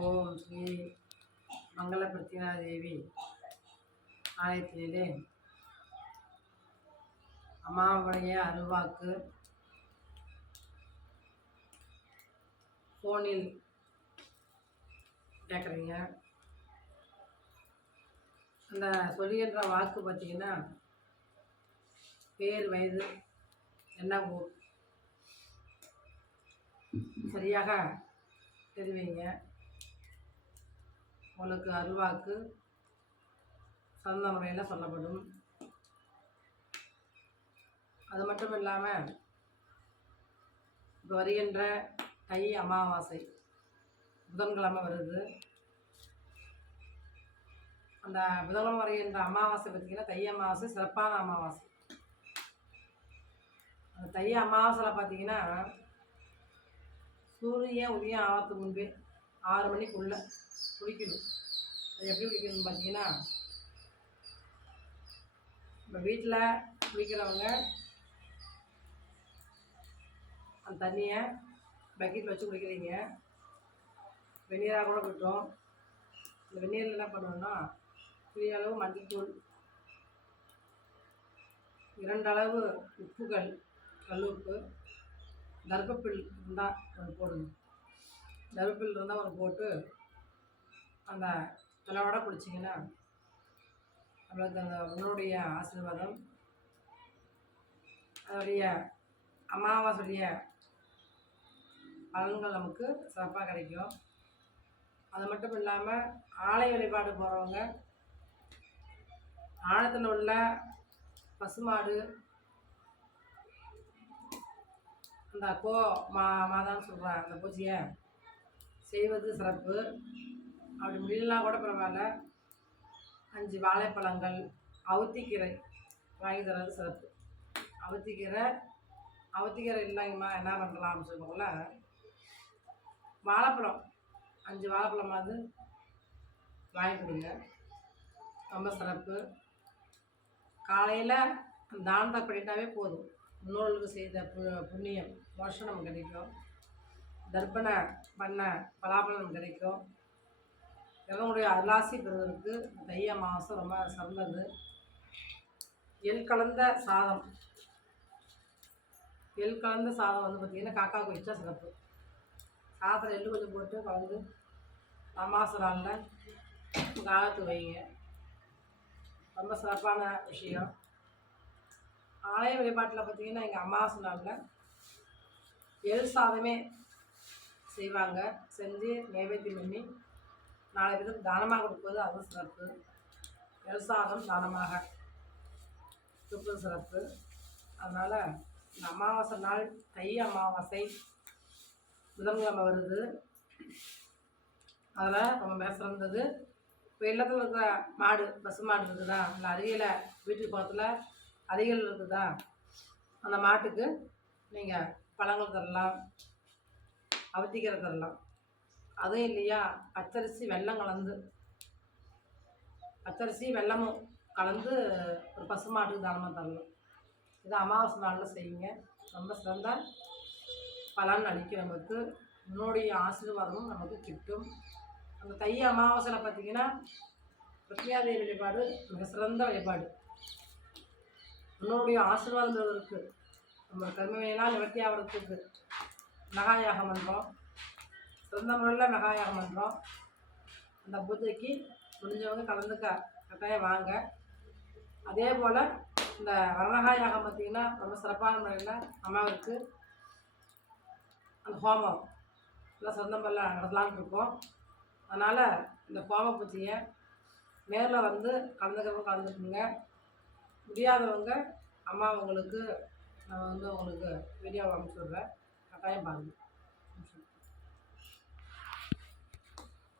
ஓம் ஸ்ரீ மங்கள பிரத்யனாதேவி ஆலயத்திலே அம்மாவுடைய அருள்வாக்கு ஃபோனில் கேட்குறீங்க. அந்த சொல்லுகின்ற வாக்கு பார்த்தீங்கன்னா, பேர், வயது, என்ன ஊர் சரியாக தெரிவிங்க. உங்களுக்கு அருள்வாக்கு சிறந்த முறையில் சொல்லப்படும். அது மட்டும் இல்லாமல் இப்போ வருகின்ற தை அமாவாசை புதன்கிழமை வருது. அந்த புதன்கிழமை வருகின்ற அமாவாசை பார்த்திங்கன்னா தை அமாவாசை சிறப்பான அமாவாசை. அந்த தை அமாவாசையில் பார்த்திங்கன்னா சூரியன் உதயம் ஆகிறதுக்கு முன்பே 6 மணிக்குள்ளே குளிக்கணும். அது எப்படி குளிக்கணும்னு பார்த்தீங்கன்னா, நம்ம வீட்டில் குளிக்கிறவங்க அந்த தண்ணியை பக்கெட்டில் வச்சு குளிக்கிறீங்க. வெந்நீராக கூட விட்டோம். இந்த வெந்நீரில் என்ன பண்ணுவோம்னா, சிறிய அளவு மஞ்சள்தூள், 2 அளவு உப்புகள், கல் உப்பு, தர்பப்பில் இருந்தால் ஒன்று போடுங்க. தர்பப்பில் இருந்தால் ஒன்று போட்டு அந்த தலையோட குளிச்சிங்கன்னா நம்மளுக்கு அந்த உன்னுடைய ஆசீர்வாதம், அதனுடைய அமாவாசையுடைய பலன்கள் நமக்கு சிறப்பாக கிடைக்கும். அது மட்டும் இல்லாமல் ஆலய வழிபாடு போகிறவங்க ஆழத்தில் உள்ள பசுமாடு, அந்த மாதான்னு சொல்கிற அந்த பூஜையை செய்வது சிறப்பு. அப்படி முடியலாம் கூட பரவாயில்ல, 5 வாழைப்பழங்கள், அவுத்திக்கீரை வாங்கி தர்றது சிறப்பு. அவுத்திக்கீரை இல்லைங்கம்மா என்ன பண்ணலாம் அப்படின்னு சொல்லுவோம்ல, வாழைப்பழம் 5 வாழைப்பழமாவது வாங்கி கொடுங்க, ரொம்ப சிறப்பு. காலையில் தானத்தை பண்ணிட்டாவே போதும், முன்னோர்களுக்கு செய்த புண்ணியம் மோஷம் நமக்கு கிடைக்கும். தர்ப்பணை பண்ண பலாபலம் நமக்கு கிடைக்கும். இவங்களுடைய அருளாசி பெறுவதற்கு தை அமாவாசை ரொம்ப சிறந்தது. எள் கலந்த சாதம் வந்து பார்த்திங்கன்னா காக்காவுக்கு வச்சா சிறப்பு. சாதத்தில் எள்ளு கொஞ்சம் போட்டு கலந்து அமாவாசை நாளில் காகத்துக்கு வைங்க, ரொம்ப சிறப்பான விஷயம். ஆலய வழிபாட்டில் பார்த்திங்கன்னா எங்கள் அமாவாசை நாளில் எள் சாதமே செய்வாங்க. செஞ்சு நைவேத்தியம் பண்ணி 4 பேருக்கு தானமாக கொடுப்பது அதுவும் சிறப்பு. எள் சாதம் தானமாக கொடுப்பது சிறப்பு. அதனால் இந்த அமாவாசை நாள் தை அமாவாசை புதன்கிழமை வருது. அதில் ரொம்ப சிறந்தது. இப்போ இல்லத்தில் இருக்கிற மாடு, பசு மாடு இருக்குதா, இல்லை அருகில் வீட்டுக்கு பக்கத்தில் அருகில் இருக்குதா, அந்த மாட்டுக்கு நீங்கள் பழங்கள் தரலாம், அவத்திக்கீரை தரலாம். அதுவும் இல்லையா, பச்சரிசி வெல்லமும் கலந்து ஒரு பசு மாட்டுக்கு தானமாக தரலாம். இது அமாவாசை நாளில் செய்யுங்க, ரொம்ப சிறந்த பலன் அளிக்கும். நமக்கு உன்னுடைய ஆசீர்வாதமும் நமக்கு கிட்டும். அந்த தை அமாவாசையில் பார்த்திங்கன்னா பிரத்யாதேவி வழிபாடு மிக சிறந்த வழிபாடு. உன்னுடைய ஆசீர்வாதம் பெறுவதற்கு, நம்ம கர்மவினையினால் நிவர்த்தி ஆகிறதுக்கு மெகாயாகம் பண்ணுறோம், சிறந்த முறையில் மெகாயாகம் பண்ணுறோம். அந்த பூஜைக்கு முடிஞ்சவங்க கலந்துக்க கட்டாயம் வாங்க. அதே போல் இந்த வரணகாயாகம் பார்த்திங்கன்னா ரொம்ப சிறப்பான முறையில் அம்மாவுக்கு அந்த ஹோமம் எல்லாம் சிறந்த முறையில் நடத்தலான்னு இருக்கோம். அதனால் இந்த ஹோம பூஜையை நேரில் வந்து கலந்துக்கிறவங்க கலந்துக்குங்க. முடியாதவங்க அம்மா உங்களுக்கு நான் வந்து உங்களுக்கு வீடியோ அனுப்பிச்சி விட்றேன், கட்டாயம் பாருங்கள்.